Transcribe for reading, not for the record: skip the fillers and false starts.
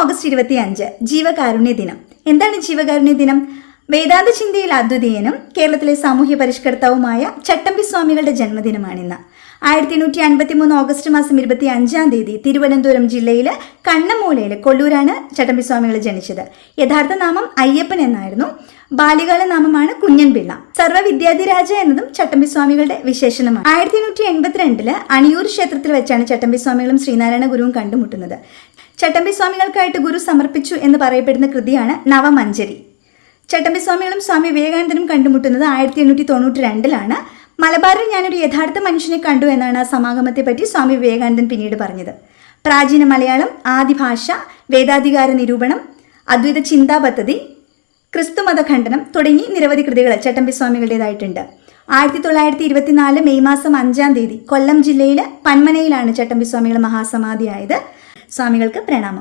August 25 ജീവകാരുണ്യ ദിനം. എന്താണ് ജീവകാരുണ്യ ദിനം? വേദാന്ത ചിന്തയിൽ അദ്വിതീയനും കേരളത്തിലെ സാമൂഹ്യ പരിഷ്കർത്താവുമായ ചട്ടമ്പി സ്വാമികളുടെ ജന്മദിനമാണിന്ന്. 1853 ഓഗസ്റ്റ് മാസം 25 തിരുവനന്തപുരം ജില്ലയിലെ കണ്ണമൂലയിൽ കൊല്ലൂരാണ് ചട്ടമ്പി സ്വാമികൾ ജനിച്ചത്. യഥാർത്ഥ നാമം അയ്യപ്പൻ എന്നായിരുന്നു. ബാല്യകാല നാമമാണ് കുഞ്ഞൻപിള്ള. സർവ്വവിദ്യാധിരാജ എന്നതും ചട്ടമ്പി സ്വാമികളുടെ വിശേഷണമാണ്. 1882 അണിയൂർ ക്ഷേത്രത്തിൽ വെച്ചാണ് ചട്ടമ്പി സ്വാമികളും ശ്രീനാരായണ ഗുരുവും കണ്ടുമുട്ടുന്നത്. ചട്ടമ്പി സ്വാമികൾക്കായിട്ട് ഗുരു സമർപ്പിച്ചു എന്ന് പറയപ്പെടുന്ന കൃതിയാണ് നവമഞ്ജരി. ചട്ടമ്പി സ്വാമികളും സ്വാമി വിവേകാനന്ദനും കണ്ടുമുട്ടുന്നത് 1892 മലബാറിൽ ഞാനൊരു യഥാർത്ഥ മനുഷ്യനെ കണ്ടു എന്നാണ് ആ സമാഗമത്തെ പറ്റി സ്വാമി വിവേകാനന്ദൻ പിന്നീട് പറഞ്ഞത്. പ്രാചീന മലയാളം, ആദിഭാഷ, വേദാധികാര നിരൂപണം, അദ്വൈത ചിന്താ പദ്ധതി, ക്രിസ്തുമത ഖണ്ഡനം തുടങ്ങി നിരവധി കൃതികൾ ചട്ടമ്പി സ്വാമികളുടേതായിട്ടുണ്ട്. 1924 മെയ് മാസം 5 കൊല്ലം ജില്ലയിലെ പന്മനയിലാണ് ചട്ടമ്പി സ്വാമികൾ മഹാസമാധിയായത്. സ്വാമികൾക്ക് പ്രണാമം.